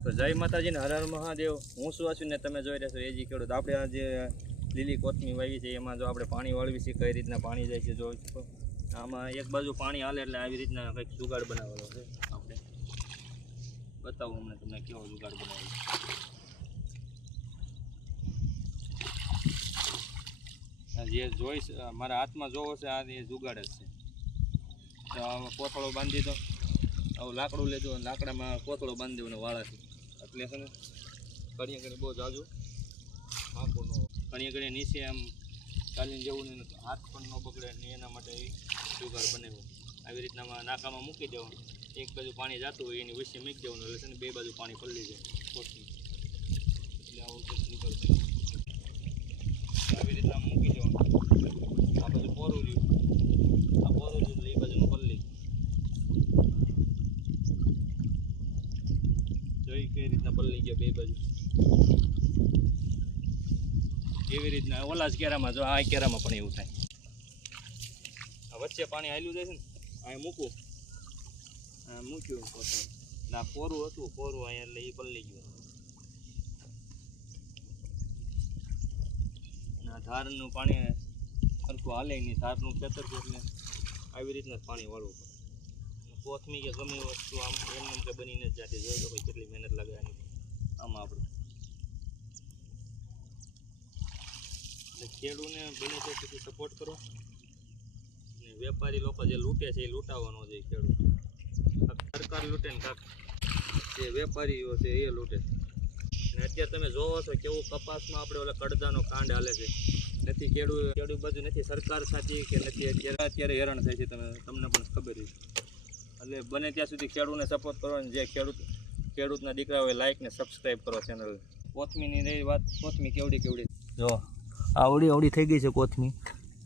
તો જય માતાજી ને હર હર મહાદેવ। હું શું છું ને તમે જોઈ રહ્યા છો એજી ખેડૂત। આપણે આ જે લીલી કોથમી વાવી છે એમાં જો આપણે પાણી વાળવી છે કઈ રીતના પાણી જાય છે જોઈ શકો। આમાં એક બાજુ પાણી હાલે એટલે આવી રીતના કંઈક જુગાડ બનાવેલો છે। આપણે બતાવું અમને તમને કેવો જુગાડ બનાવેલો। જે જોઈશ મારા હાથમાં જોવો છે આ એ જુગાડ જ છે। તો આમાં કોથળો બાંધી દો, આવું લાકડું લેજો, લાકડામાં કોથળો બાંધી દેવાનો વાળાથી, એટલે છે ને ઘણીએ ઘણી બહુ જાજુ આખું ન ઘણીએ ઘણી નીચે આમ ચાલીને જવું ને હાથ પણ ન બગડે ને એના માટે જુગાડ બનાવ્યો। આવી રીતના નાકામાં મૂકી દેવાનું, એક બાજુ પાણી જતું હોય એની વચ્ચે મૂકી દેવાનું, એટલે છે ને બે બાજુ પાણી પલળી જાય કોથળી, એટલે આવું જુગાડ આવી રીતના મૂકી દેવાનું। આ બાજુ પોરું રહ્યું, આ પોરું રહ્યું એટલે એ બાજુનું પલળી જોઈ કઈ રીતના પલળી ગયા બે બાજુ। એવી રીતના ઓલા જ કેરામાં જો આ કેરામાં પણ એવું થાય। આ વચ્ચે પાણી હાલ્યું જાય છે ને અહીં મૂકવું, મૂક્યું પોતું ના પોરું હતું, પોરું અહીંયા એટલે એ પલળી ગયું। ના ધારનું પાણી સરખું હાલે નહીં, ધારનું ખેતર છે એટલે આવી રીતના જ પાણી વાળવું પડે। કોથમી કે ગમે વસ્તુ આમ એમને કે બનીને જ જાતી, જોઈ લો કેટલી મહેનત લાગે આની આમાં આપણે। એટલે ખેડૂતને બને તો પછી સપોર્ટ કરો, ને વેપારી લોકો જે લૂંટે છે એ લૂંટાવાનો જોઈએ ખેડૂત। સરકાર લૂંટે ને કાંક જે વેપારીઓ છે એ લૂંટે। ને અત્યારે તમે જોવો છો કેવું કપાસમાં આપણે ઓલા કડદાનો કાંડ હાલે છે, નથી ખેડૂત બાજુ નથી સરકાર સાચી કે નથી અત્યારે હેરાન થાય છે, તમને પણ ખબર છે। એટલે બને ત્યાં સુધી ખેડૂતને સપોર્ટ કરો, ને જે ખેડૂતના દીકરા હોય લાઈક ને સબસ્ક્રાઈબ કરો ચેનલ। કોથમીની રહી વાત, કોથમી કેવડી જો આવડી થઈ ગઈ છે કોથમી,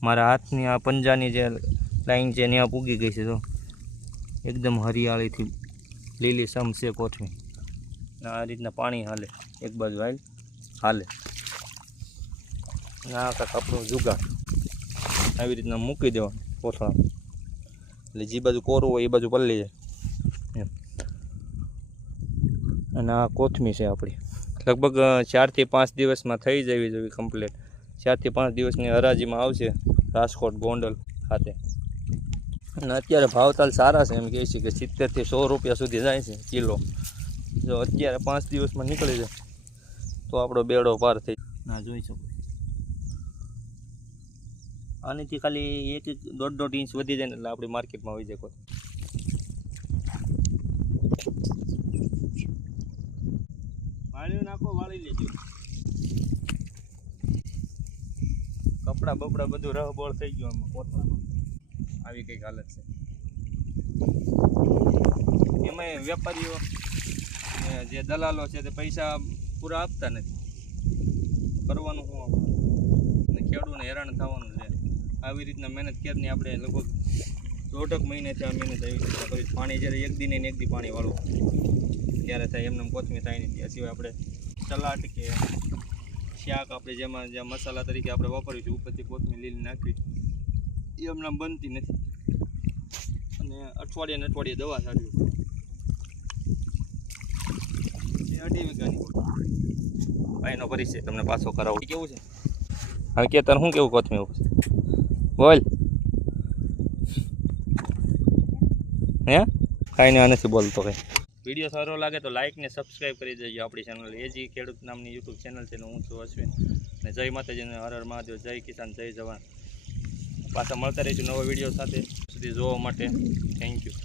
મારા હાથની આ પંજાની જે લાઈન છે ત્યાં પૂગી ગઈ છે, જો એકદમ હરિયાળીથી લીલી સમ છે કોથમી। આ રીતના પાણી હાલે, એક બાજુ હાલે આ કાંક આપણું જુગાડ આવી રીતના મૂકી દેવાનું કોથળામાં, એટલે જે બાજુ કોરું હોય એ બાજુ પલળી જાય એમ। અને આ કોથમી છે આપણી, લગભગ 4 થી 5 દિવસમાં થઈ જવી જોઈએ કમ્પ્લીટ। 4 થી 5 દિવસની હરાજીમાં આવશે રાજકોટ ગોંડલ ખાતે। અને અત્યારે ભાવતાલ સારા છે, એમ કહે છે કે 70 થી 100 રૂપિયા સુધી જાય છે કિલો। જો અત્યારે 5 દિવસમાં નીકળી જાય તો આપણો બેડો પાર થઈ ના જોઈ શકો। આનીથી ખાલી 1-1.5 ઇંચ વધી જાય ને એટલે આપણી માર્કેટમાં આવી જાય કોઈ। વાળ્યું નાખો, વાળી લેજો, કપડા બપડા બધું રહબોળ થઈ ગયું આમાં કોથળામાં, આવી કંઈક હાલત છે। એમાંય વેપારીઓ જે દલાલો છે તે પૈસા પૂરા આપતા નથી, કરવાનું શું આપણે, ને ખેડૂતને હેરાન થવાનું છે। આવી રીતના મહેનત ક્યારની આપણે લગભગ 1.5 મહિનાથી આ મહેનત આવી કરી। પાણી જ્યારે એક દી ને એક દી પાણી વાળવું ત્યારે થાય, એમને કોથમી થાય નહીં। ત્યાં સિવાય આપણે સલાડ કે શાક આપણે જેમાં જ્યાં મસાલા તરીકે આપણે વાપરવી છે ઉપરથી કોથમી લીલી નાખવી એ હમણાં બનતી નથી, અને અઠવાડિયે દવા છાંટવી પડે। 2.5 વીઘાની ભાઈનો પરિચય તમને પાછો કરાવું કેવું છે હવે કે તને શું કેવું કોથમી ઉપર બોલ હે કાંઈ નહીં નથી બોલતો કંઈ। વિડીયો સારો લાગે તો લાઈક ને સબસ્ક્રાઈબ કરી દેજો આપણી ચેનલ એજી ખેડૂત નામની યુટ્યુબ ચેનલ છે ને હું છું અશ્વિન। ને જય માતાજીને હર હર મહાદેવ, જય કિસાન, જય જવાન। પાછા મળતા રહીશું નવા વિડીયો સાથે, સુધી જોવા માટે થેન્ક યુ।